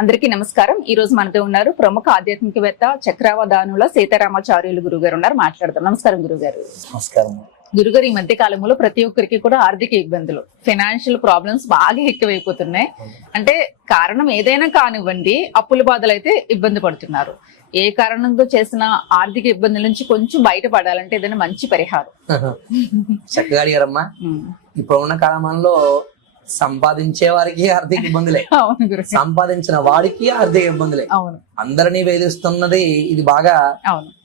అందరికీ నమస్కారం. ఈ రోజు మనతో ఉన్నారు ప్రముఖ ఆధ్యాత్మికవేత్త చక్రావధానుల సీతారామాచార్యులు గురుగారు ఉన్నారు. మాట్లాడతాం. నమస్కారం గురుగారు. నమస్కారం గురుగారు, ఈ మధ్య కాలంలో ప్రతి ఒక్కరికి కూడా ఆర్థిక ఇబ్బందులు, ఫైనాన్షియల్ ప్రాబ్లమ్స్ బాగా ఎక్కువైపోతున్నాయి. అంటే కారణం ఏదైనా కానివ్వండి, అప్పుల బాధలు అయితే ఇబ్బంది పడుతున్నారు. ఏ కారణంతో చేసిన ఆర్థిక ఇబ్బందుల నుంచి కొంచెం బయటపడాలంటే ఏదైనా మంచి పరిహారం? చక్కగా అడిగారమ్మా. ఇప్పుడు ఉన్న కాలంలో సంపాదించే వారికి ఆర్థిక ఇబ్బందులే, సంపాదించిన వాడికి ఆర్థిక ఇబ్బందులే. అందరినీ వేధిస్తున్నది ఇది బాగా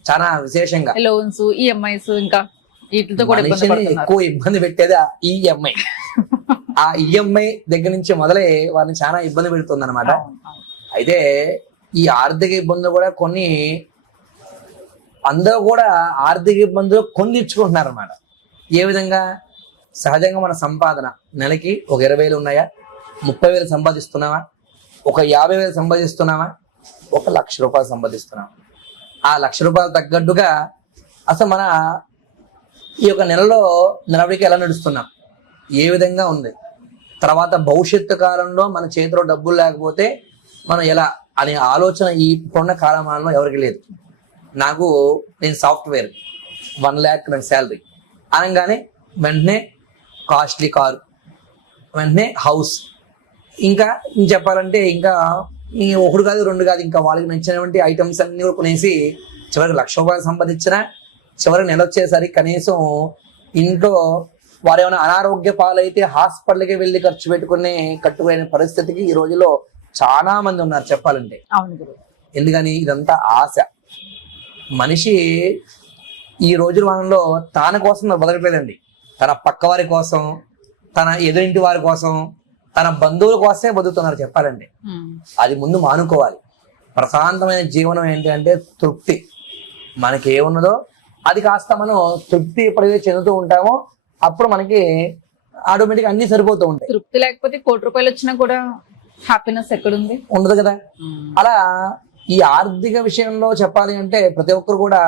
చాలా విశేషంగా. లోన్స్, ఈఎంఐస్, ఇంకా వీటితో కూడా ఎక్కువ ఇబ్బంది పెట్టేది ఈఎంఐ. ఆ ఈఎంఐ దగ్గర నుంచి మొదలై వారిని చాలా ఇబ్బంది పెడుతుంది అనమాట. అయితే ఈ ఆర్థిక ఇబ్బందులు కూడా కొన్ని, అందరూ కూడా ఆర్థిక ఇబ్బందులు కొని తెచ్చుకుంటున్నారు అనమాట. ఏ విధంగా? సహజంగా మన సంపాదన నెలకి ఒక 20,000 ఉన్నాయా, 30,000 సంపాదిస్తున్నావా, ఒక 50,000 సంపాదిస్తున్నావా, 1,00,000 రూపాయలు సంపాదిస్తున్నావా? ఆ 1,00,000 రూపాయలు తగ్గట్టుగా అసలు మన ఈ యొక్క నెలలో నిలబడికి ఎలా నడుస్తున్నాం, ఏ విధంగా ఉంది, తర్వాత భవిష్యత్తు కాలంలో మన చేతిలో డబ్బులు లేకపోతే మనం ఎలా అనే ఆలోచన ఈ ఇప్పుడున్న కాలమానంలో ఎవరికి లేదు. నేను సాఫ్ట్వేర్, 1 lakh నాకు శాలరీ అనగానే వెంటనే కాస్ట్లీ కారు, వెంటనే హౌస్, ఇంకా చెప్పాలంటే ఇంకా ఒకటి కాదు 2 కాదు, ఇంకా వాళ్ళకి నచ్చినటువంటి ఐటమ్స్ అన్ని కూడా కొనేసి చివరికి 1,00,000 రూపాయలు సంపాదించిన చివరికి నెల వచ్చేసరికి కనీసం ఇంట్లో వారు ఏమైనా అనారోగ్య పాలైతే హాస్పిటల్కి వెళ్ళి ఖర్చు కట్టుకునే పరిస్థితికి ఈ రోజులో చాలా మంది ఉన్నారు చెప్పాలంటే. ఎందుకని? ఇదంతా ఆశ. మనిషి ఈ రోజుల వారంలో తన కోసం బతకట్లేదండి, తన పక్కవారి కోసం, తన ఎదురింటి వారి కోసం, తన బంధువుల కోసమే బతుకుతున్నారు చెప్పాలంటే. అది ముందు మానుకోవాలి. ప్రశాంతమైన జీవనం ఏంటి అంటే తృప్తి. మనకి ఏమున్నదో అది కాస్త మనం తృప్తి ఎప్పుడైతే చెందుతూ ఉంటామో అప్పుడు మనకి ఆటోమేటిక్ అన్ని సరిపోతూ ఉంటాయి. తృప్తి లేకపోతే 1,00,000 రూపాయలు వచ్చినా కూడా హ్యాపీనెస్ ఎక్కడుంది? ఉండదు కదా. అలా ఈ ఆర్థిక విషయంలో చెప్పాలి అంటే ప్రతి ఒక్కరు కూడా,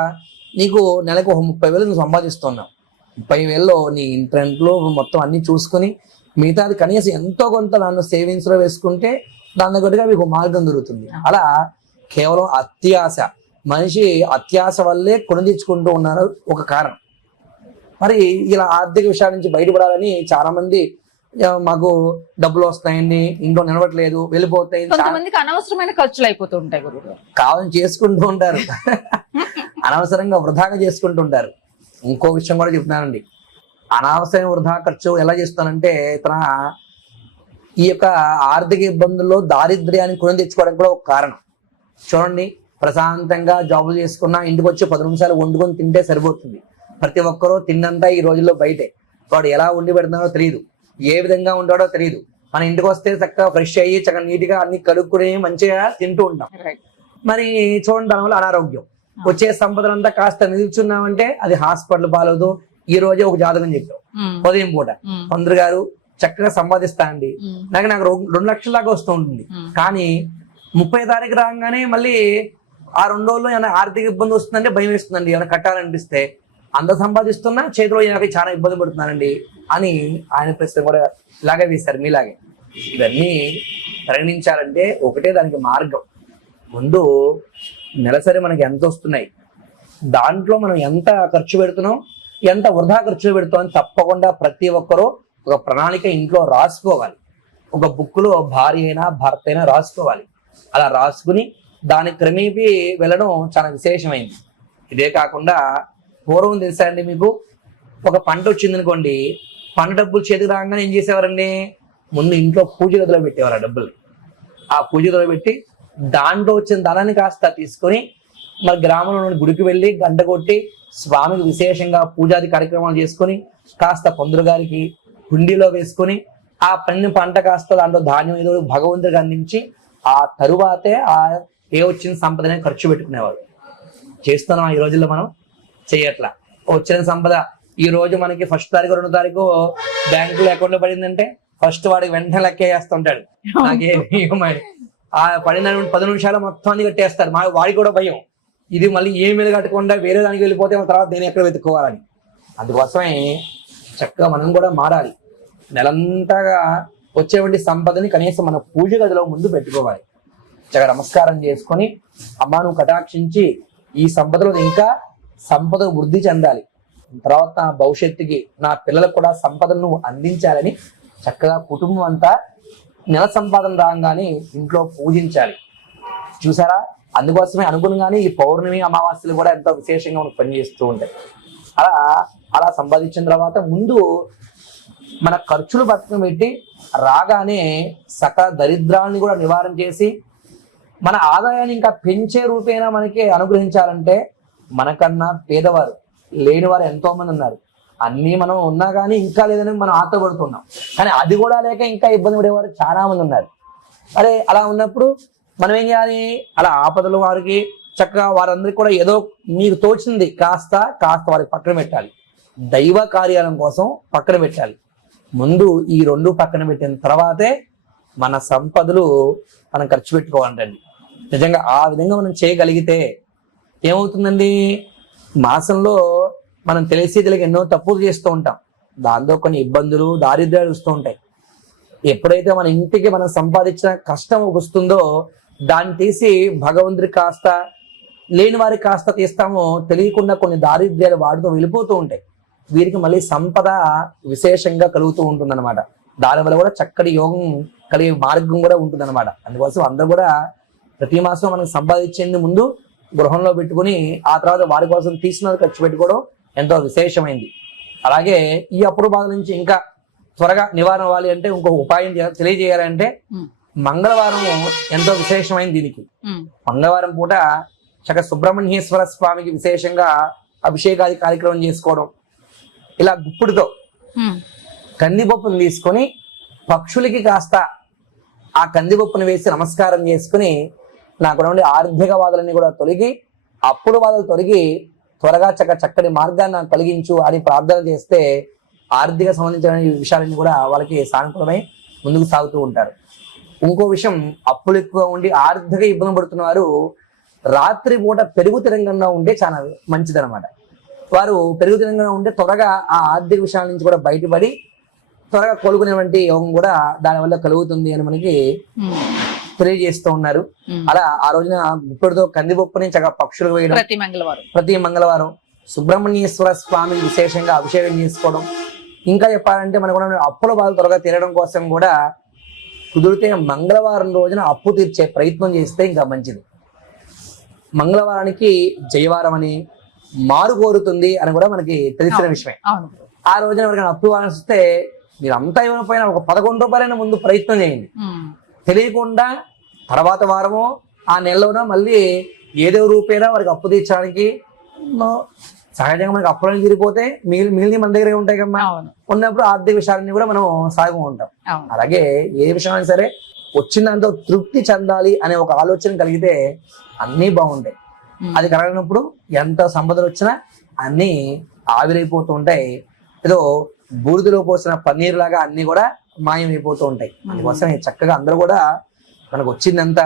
నీకు నెలకు 30,000 నువ్వు సంపాదిస్తున్నావు, 30,000లో నీ ఇంట్లో మొత్తం అన్ని చూసుకుని మిగతాది కనీసం ఎంతో కొంత దాన్ని సేవింగ్స్ లో వేసుకుంటే దాని దగ్గరగా మీకు మార్గం దొరుకుతుంది. అలా కేవలం అత్యాశ, మనిషి అత్యాశ వల్లే కొని తెచ్చుకుంటూ ఉన్నారు ఒక కారణం. మరి ఇలా ఆర్థిక విషయాల నుంచి బయటపడాలని చాలా మంది, మాకు డబ్బులు వస్తాయండి, ఇంట్లో నిలవట్లేదు, వెళ్ళిపోతాయి, అనవసరమైన ఖర్చులు అయిపోతూ ఉంటాయి, కావాలని చేసుకుంటూ ఉంటారు, అనవసరంగా వృధాగా చేసుకుంటూ ఉంటారు. ఇంకో విషయం కూడా చెప్తున్నానండి, అనవసరమైన వృధా ఖర్చు ఎలా చేస్తానంటే ఈ యొక్క ఆర్థిక ఇబ్బందుల్లో దారిద్ర్యాన్ని కొని తెచ్చుకోవడానికి కూడా ఒక కారణం. చూడండి, ప్రశాంతంగా జాబులు చేసుకున్నా ఇంటికి వచ్చి 10 నిమిషాలు వండుకొని తింటే సరిపోతుంది. ప్రతి ఒక్కరూ తిన్నంతా ఈ రోజుల్లో బయటే. వాడు ఎలా వండి పెడుతున్నాడో తెలియదు, ఏ విధంగా ఉంటాడో తెలియదు. మన ఇంటికి వస్తే చక్కగా ఫ్రెష్ అయ్యి చక్కగా నీట్గా అన్ని కడుక్కుని మంచిగా తింటూ ఉంటాం. మరి చూడండి, దానివల్ల అనారోగ్యం. వచ్చే సంపదనంతా కాస్త నిలుచున్నామంటే అది హాస్పిటల్ పాలవదు. ఈ రోజే ఒక జాతకం చెప్పావు ఉదయం పూట, పంతులు గారు చక్కగా సంపాదిస్తా అండి, నాకు 2 లక్షల దాకా వస్తూ ఉంటుంది, కానీ 30వ తారీఖు రాగానే మళ్ళీ ఆ 2 రోజుల్లో ఏమైనా ఆర్థిక ఇబ్బంది వస్తుందంటే భయం వేస్తుందండి, ఏమైనా కట్టాలనిపిస్తే. అంత సంపాదిస్తున్నా చేతిలో నాకు చాలా ఇబ్బంది పడుతున్నానండి అని ఆయన ప్రశ్న కూడా ఇలాగే వేశారు మీలాగే. ఇవన్నీ పరిగణించాలంటే ఒకటే దానికి మార్గం. ముందు నెలసరి మనకి ఎంత వస్తున్నాయి, దాంట్లో మనం ఎంత ఖర్చు పెడుతున్నాం, ఎంత వృధా ఖర్చు పెడుతున్నాం తప్పకుండా ప్రతి ఒక్కరూ ఒక ప్రణాళిక ఇంట్లో రాసుకోవాలి. ఒక బుక్లో భార్య అయినా భర్త అయినా రాసుకోవాలి. అలా రాసుకుని దాని క్రమేపీ వెళ్ళడం చాలా విశేషమైంది. ఇదే కాకుండా పూర్వం తెలుసా అండి మీకు, ఒక పంట వచ్చింది అనుకోండి, పంట డబ్బులు చేతికి రాగానే ఏం చేసేవారండి, ముందు ఇంట్లో పూజ గదిలో పెట్టేవారు. ఆ డబ్బులు ఆ పూజ గదిలో పెట్టి దాంట్లో వచ్చిన ధనాన్ని కాస్త తీసుకొని మరి గ్రామంలో గుడికి వెళ్ళి గంట కొట్టి స్వామికి విశేషంగా పూజాది కార్యక్రమాలు చేసుకొని కాస్త పంతులు గారికి హుండీలో వేసుకొని ఆ పంట కాస్త దాంట్లో ధాన్యం ఏదో భగవంతుడికి అందించి ఆ తరువాతే ఆ వచ్చిన సంపదనే ఖర్చు పెట్టుకునేవారు. చేస్తున్నాం ఈ రోజుల్లో మనం చెయ్యట్లా. వచ్చిన సంపద ఈ రోజు మనకి 1వ తారీఖు 2వ తారీఖు బ్యాంకులో అకౌంట్ లో పడిందంటే ఫస్ట్ వాడికి వెంటనే లెక్కేస్తుంటాడు. నాకేమి ఆ పడిన 10 నిమిషాలు మొత్తం అన్ని కట్టేస్తారు. వాడికి కూడా భయం, ఇది మళ్ళీ ఏ మీద కట్టకుండా వేరే దానికి వెళ్ళిపోతే తర్వాత నేను ఎక్కడ వెతుక్కోవాలని. అందుకోసమే చక్కగా మనం కూడా మారాలి. నెలంతగా వచ్చేవంటి సంపదని కనీసం మన పూజ గదిలో ముందు పెట్టుకోవాలి. చక్కగా నమస్కారం చేసుకొని అమ్మా నువ్వు కటాక్షించి ఈ సంపదలో ఇంకా సంపద వృద్ధి చెందాలి, తర్వాత నా భవిష్యత్తుకి నా పిల్లలకు కూడా సంపదను నువ్వు అందించాలని చక్కగా కుటుంబం అంతా నెల సంపాదన రాగానే ఇంట్లో పూజించాలి. చూసారా, అందుకోసమే అనుగుణంగానే ఈ పౌర్ణమి అమావాస్యలు కూడా ఎంతో విశేషంగా మనకు పనిచేస్తూ ఉంటాయి. అలా సంపాదించిన తర్వాత ముందు మన ఖర్చులు పక్కన పెట్టి రాగానే సకల దరిద్రాన్ని కూడా నివారణ చేసి మన ఆదాయాన్ని ఇంకా పెంచే రూపేణా మనకి అనుగ్రహించాలంటే మనకన్నా పేదవారు లేని వారు ఎంతో మంది ఉన్నారు. అన్నీ మనం ఉన్నా కానీ ఇంకా లేదని మనం ఆతపడుతున్నాం, కానీ అది కూడా లేక ఇంకా ఇబ్బంది పడేవారు చాలా మంది ఉన్నారు. అరే అలా ఉన్నప్పుడు మనం ఏం చేయాలి, అలా ఆపదలు వారికి చక్కగా వారందరికీ కూడా ఏదో మీకు తోచింది కాస్త వారికి పక్కన పెట్టాలి. దైవ కార్యాలం కోసం పక్కన పెట్టాలి. ముందు ఈ రెండు పక్కన పెట్టిన తర్వాతే మన సంపదలు మనం ఖర్చు పెట్టుకోవాలంటండి. నిజంగా ఆ విధంగా మనం చేయగలిగితే ఏమవుతుందండి, మాసంలో మనం తెలియక ఎన్నో తప్పులు చేస్తూ ఉంటాం, దాంతో కొన్ని ఇబ్బందులు దారిద్ర్యాలు వస్తూ ఉంటాయి. ఎప్పుడైతే మన ఇంటికి మనం సంపాదించిన కష్టం వస్తుందో దాన్ని తీసి భగవంతుడికి కాస్త లేని వారికి కాస్త తీస్తామో తెలియకుండా కొన్ని దారిద్ర్యాలు వాటితో వెళ్ళిపోతూ ఉంటాయి. వీరికి మళ్ళీ సంపద విశేషంగా కలుగుతూ ఉంటుందన్నమాట. దానివల్ల కూడా చక్కటి యోగం కలిగే మార్గం కూడా ఉంటుందన్నమాట. అందుకోసం అందరూ కూడా ప్రతి మాసం మనం సంపాదించేందుకు ముందు గృహంలో పెట్టుకుని ఆ తర్వాత వారి కోసం తీసినది ఖర్చు పెట్టుకోవడం ఎంతో విశేషమైంది. అలాగే ఈ అప్పుల బాధ నుంచి ఇంకా త్వరగా నివారణ అవ్వాలి అంటే ఇంకొక ఉపాయం తెలియజేయాలంటే మంగళవారం ఎంతో విశేషమైంది. దీనికి మంగళవారం పూట చక్క సుబ్రహ్మణ్యేశ్వర స్వామికి విశేషంగా అభిషేకాది కార్యక్రమం చేసుకోవడం, ఇలా గుప్పుడుతో కందిపప్పును తీసుకొని పక్షులకి కాస్త ఆ కందిపప్పును వేసి నమస్కారం చేసుకుని నాకు ఉండే ఆర్థిక బాధలన్నీ కూడా తొలగి అప్పుల బాధలు తొలగి త్వరగా చక్కటి మార్గాన్ని నాకు కలిగించు అని ప్రార్థన చేస్తే ఆర్థిక సంబంధించిన విషయాలన్నీ కూడా వాళ్ళకి సానుకూలమై ముందుకు సాగుతూ ఉంటారు. ఇంకో విషయం, అప్పులు ఎక్కువ ఉండి ఆర్థిక ఇబ్బంది పడుతున్న వారు రాత్రి పూట పెరుగు తిరంగంగా ఉంటే చాలా మంచిదన్నమాట. వారు పెరుగు తిరంగంగా ఉంటే త్వరగా ఆ ఆర్థిక విషయాల నుంచి కూడా బయటపడి త్వరగా కోలుకునేటువంటి యోగం కూడా దానివల్ల కలుగుతుంది అని మనకి తెలియజేస్తూ ఉన్నారు. అలా ఆ రోజున గుప్పెడితో కందిపప్పుని చక్కగా పక్షులకు వేయడం, ప్రతి మంగళవారం సుబ్రహ్మణ్యేశ్వర స్వామికి విశేషంగా అభిషేకం చేసుకోవడం, ఇంకా చెప్పాలంటే మనకు అప్పుల బాధ త్వరగా తీరడం కోసం కూడా కుదిరితే మంగళవారం రోజున అప్పు తీర్చే ప్రయత్నం చేస్తే ఇంకా మంచిది. మంగళవారానికి జయవారం అని మారు కోరుతుంది అని కూడా మనకి తెలిసిన విషయమే. ఆ రోజున ఎవరికైనా అప్పు ఇవ్వాలని వస్తే మీరు అంతా ఇవ్వకపోయినా ఒక 11 రూపాయలైనా ముందు ప్రయత్నం చేయండి. తెలియకుండా తర్వాత వారమో ఆ నెలలోనో మళ్ళీ ఏదో రూపేనా వారికి అప్పు తీర్చడానికి, సహజంగా మనకి అప్పులను తీరిపోతే మిగిలిన మన దగ్గరే ఉంటాయి కమ్మా. ఉన్నప్పుడు ఆర్థిక విషయాలన్నీ కూడా మనం సాగు ఉంటాం. అలాగే ఏ విషయమైనా సరే వచ్చిందంతో తృప్తి చెందాలి అనే ఒక ఆలోచన కలిగితే అన్నీ బాగుంటాయి. అది కలగనప్పుడు ఎంత సంపదలు వచ్చినా అన్నీ ఆవిరైపోతూ ఉంటాయి. ఏదో బూడిదలో పోసిన పన్నీర్ లాగా అన్ని కూడా మాయమైపోతూ ఉంటాయి. అందుకోసం చక్కగా అందరూ కూడా మనకు వచ్చిందంతా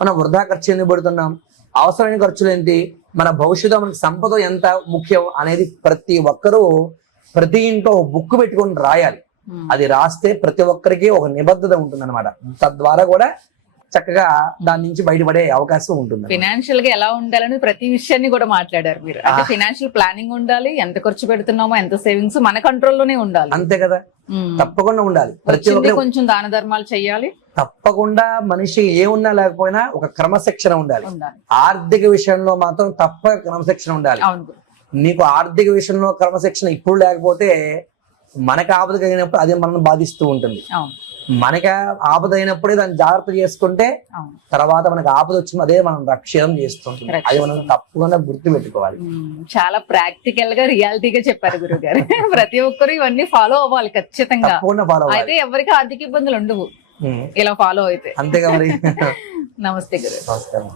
మనం వృధా ఖర్చు ఎందుకు పడుతున్నాం, అవసరమైన ఖర్చులు ఏంటి, మన భవిష్యత్తు మనకి సంపద ఎంత ముఖ్యం అనేది ప్రతి ఒక్కరూ ప్రతి ఇంట్లో బుక్ పెట్టుకొని రాయాలి. అది రాస్తే ప్రతి ఒక్కరికి ఒక నిబద్ధత ఉంటుంది అనమాట. తద్వారా కూడా చక్కగా దాని నుంచి బయటపడే అవకాశం ఉంటుంది. ఫైనాన్షియల్ గా ఎలా ఉండాలని ప్రతి విషయాన్ని కూడా మాట్లాడారు మీరు. అంటే ఫైనాన్షియల్ ప్లానింగ్ ఉండాలి, ఎంత ఖర్చు పెడుతున్నామో ఎంత సేవింగ్స్ మన కంట్రోల్లోనే ఉండాలి. అంతే కదా, తప్పకుండా ఉండాలి. ప్రతి ఒక్కరు కొంచెం దాన ధర్మాలు చేయాలి. తప్పకుండా మనిషి ఏమున్నా లేకపోయినా ఒక క్రమశిక్షణ ఉండాలి. ఆర్థిక విషయంలో మాత్రం తప్ప క్రమశిక్షణ ఉండాలి. నీకు ఆర్థిక విషయంలో క్రమశిక్షణ ఇప్పుడు లేకపోతే మనకి ఆపద కలిగినప్పుడు అది మనం బాధిస్తూ ఉంటుంది. మనకి ఆపద అయినప్పుడే దాన్ని జాగ్రత్త చేసుకుంటే తర్వాత మనకి ఆపద వచ్చింది అదే మనం రక్షణ చేస్తుంటుంది. అది మనం తప్పకుండా గుర్తు పెట్టుకోవాలి. చాలా ప్రాక్టికల్ గా రియాలిటీగా చెప్పారు గురువు గారు. ప్రతి ఒక్కరు ఇవన్నీ ఫాలో అవ్వాలి ఖచ్చితంగా. అయితే ఎవరికి ఆర్థిక ఇబ్బందులు ఉండవు ఇలా ఫాలో అయితే. అంతేగా మరి. నమస్తే గురు. నమస్కారం.